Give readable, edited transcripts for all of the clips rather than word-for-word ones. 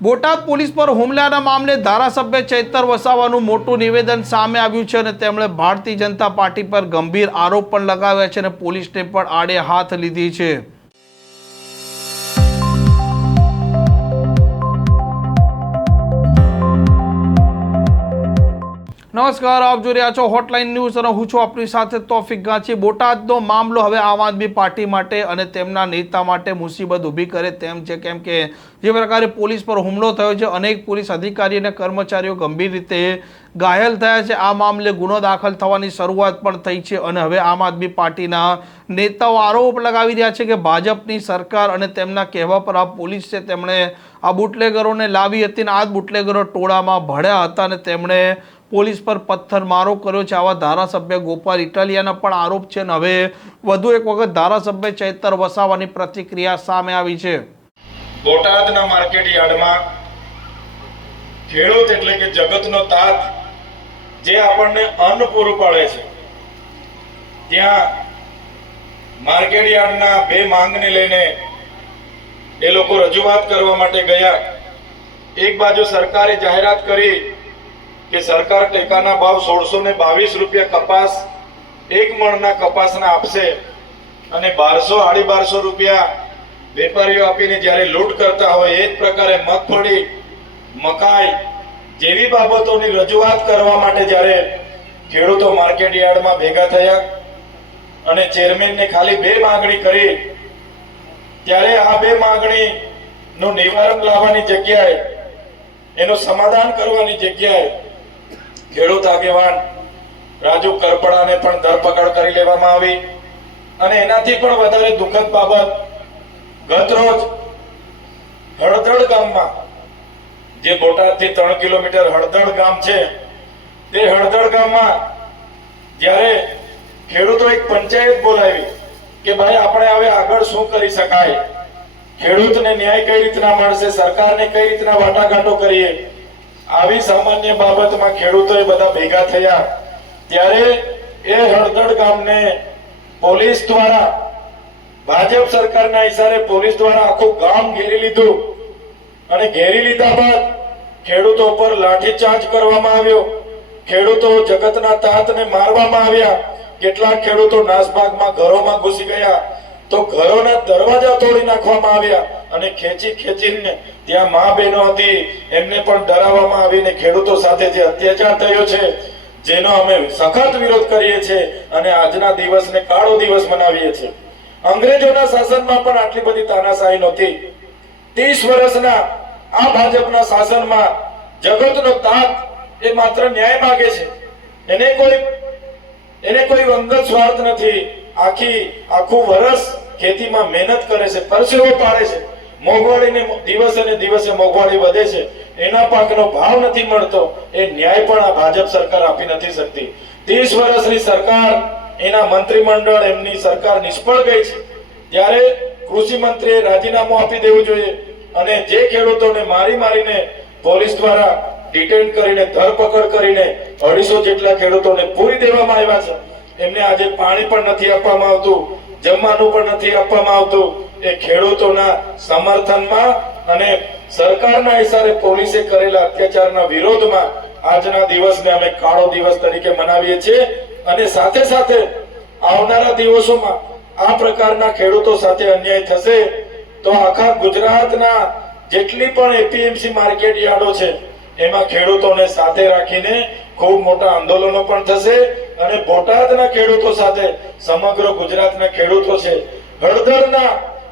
Botad police પર હુમલાના મામલે ધારાસભ્ય ચૈતર વસાવાનું મોટું નિવેદન સામે આવ્યું છે અને તેમણે ભારતીય જનતા પાર્ટી પર ગંભીર આરોપ પણ લગાવ્યા છે અને પોલીસને પણ આડે હાથ લીધી છે। નમસ્કાર, આપ જોઈ રહ્યા છો હોટલાઇન ન્યૂઝ અને હું છું આપની સાથે તોફિક ગાંચી। બોટાદનો મામલો હવે આમ આદમી પાર્ટી માટે અને તેમના નેતા માટે મુસીબત ઊભી કરે તેમ છે, કેમ કે જે પ્રકારે પોલીસ પર હુમલો થયો છે, અનેક પોલીસ અધિકારી અને કર્મચારીઓ ગંભીર રીતે ઘાયલ થયા છે। આ મામલે ગુનો દાખલ થવાની શરૂઆત પણ થઈ છે અને હવે આમ આદમી પાર્ટીના નેતાઓ આરોપ લગાવી રહ્યા છે કે ભાજપની સરકાર અને તેમના કહેવા પર આ પોલીસ છે તેમણે આ બુટલેગરોને લાવી હતી અને આ બુટલેગરો ટોળામાં ભળ્યા હતા અને તેમણે પોલીસ પર પથ્થરમારો કર્યો છે। આવા ધારાસભ્ય ગોપાલ ઇટાલિયાના પણ આરોપ છે અને હવે વધુ એક વખત ધારાસભ્ય ચૈતર વસાવાની પ્રતિક્રિયા સામે આવી છે। બોટાદના માર્કેટ યાર્ડમાં ખેડૂત એટલે કે જગતનો તાત જે આપણને અન્ન પૂરું પાડે છે, ત્યાં માર્કેટ યાર્ડના બે માંગને લઈને એ લોકો રજૂઆત કરવા માટે ગયા। એક બાજુ સરકારે જાહેરાત કરી કે સરકાર ટેકાના ભાવ 1622 રૂપિયા કપાસ એક મણના કપાસના આપશે અને 1200-1250 રૂપિયા વેપારીઓ આપીને જ્યારે લૂંટ કરતા હોય એ જ પ્રકારે મગફળી, મકાઈ જેવી બાબતોની રજૂઆત કરવા માટે જ્યારે ખેડૂતો માર્કેટ યાર્ડમાં ભેગા થયા અને ચેરમેનને ખાલી બે માંગણી કરી, ત્યારે આ બે માંગણીનું નિવારણ લાવવાની જગ્યાએ, એનું સમાધાન કરવાની જગ્યાએ ખેડૂત આગેવાન રાજુ કરપડાને પણ ધરપકડ કરી લેવામાં આવી। અને એનાથી પણ વધારે દુઃખદ બાબત, ગત રોજ હળદળ ગામમાં, જે બોટાદથી 3 કિલોમીટર હળદળ ગામ છે, તે હળદળ ગામમાં જ્યારે ખેડૂતો એક પંચાયત બોલાવી કે ભાઈ આપણે હવે આગળ શું કરી શકાય, ખેડૂતને ન્યાય કઈ રીતના મળશે, સરકારને કઈ રીતના વાટાઘાટો કરીએ, આવી સામાન્ય બાબતમાં ખેડૂતોએ બધા ભેગા થયા। ત્યારે એ હળદળ ગામને પોલીસ દ્વારા, ભાજપ સરકારના ઇશારે પોલીસ દ્વારા આખું ગામ ઘેરી લીધું અને ઘેરી લીધા બાદ ખેડૂતો પર લાઠીચાર્જ કરવામાં આવ્યો। ખેડૂતો જગતના તાતને મારવામાં આવ્યા। કેટલાક ખેડૂતો નાસભાગમાં ઘરોમાં ઘૂસી ગયા તો ઘરોના દરવાજા તોડી નાખવામાં આવ્યા અને ખેંચીને ત્યાં મા બહેનો હતી એમને પણ ડરાવવામાં આવીને ખેડૂતો સાથે જે અત્યાચાર થયો છે, જેનો અમે સખત વિરોધ કરીએ છીએ અને આજના દિવસને કાળો દિવસ મનાવીએ છીએ। અંગ્રેજોના શાસનમાં પણ આટલી બધી તાનાશાહી નહોતી। 30 વર્ષના આ ભાજપના શાસનમાં જગતનો તાત એ માત્ર ન્યાય માંગે છે, એને કોઈ અંગત સ્વાર્થ નથી। આખું વર્ષ ખેતીમાં મહેનત કરે છે, પરસેવો પાડે છે, મોંઘવારીને દિવસે ને દિવસે મોંઘવારી વધે છે, એના પાકનો ભાવ નથી મળતો, એ ન્યાય પણ આ ભાજપ સરકાર આપી નથી શકતી। 30 વર્ષની સરકાર, એના મંત્રીમંડળ, એમની સરકાર નિષ્ફળ ગઈ છે। ત્યારે કૃષિ મંત્રીએ રાજીનામું આપી દેવું જોઈએ અને જે ખેડૂતોને મારીને પોલીસ દ્વારા ડિટેન કરીને, ધરપકડ કરીને 250 જેટલા ખેડૂતોને પૂરી દેવામાં આવ્યા છે, એમને આજે પાણી પણ નથી આપવામાં આવતું, જમવાનું પણ નથી આપવામાં આવતું। એ ખેડૂતોના સમર્થનમાં અને સરકારના ઇશારે પોલીસે કરેલા અત્યાચારના વિરોધમાં આજના દિવસને અમે કાળો દિવસ તરીકે મનાવીએ છીએ અને સાથે સાથે આવનારા દિવસોમાં આ પ્રકારના ખેડૂતો સાથે અન્યાય થશે તો આખા ગુજરાતના જેટલી પણ એપીએમસી માર્કેટ યાર્ડો છે એમાં ખેડૂતોને સાથે રાખીને ખૂબ મોટા આંદોલનો પણ થશે અને બોટાદના ખેડૂતો સાથે સમગ્ર ગુજરાતના ખેડૂતો છે, હળદળના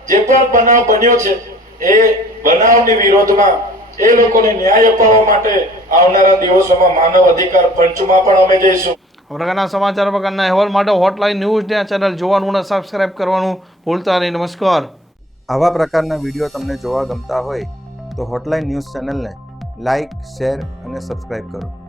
જે પણ બનાવ બન્યો છે એ બનાવની વિરોધમાં એ લોકોને ન્યાય અપાવવા માટે આવનારા દિવસોમાં માનવ અધિકાર પંચમાં પણ અમે જઈશું। આ પ્રકારના સમાચાર પ્રકારના અહેવાલ માટે હોટલાઇન ન્યૂઝ ચેનલ જોવાનું અને સબસ્ક્રાઇબ કરવાનું ભૂલતા નહીં। નમસ્કાર। આવા પ્રકારના વિડીયો તમને જોવા ગમતા હોય તો હોટલાઇન ન્યૂઝ ચેનલને લાઇક, શેર અને સબસ્ક્રાઇબ કરો।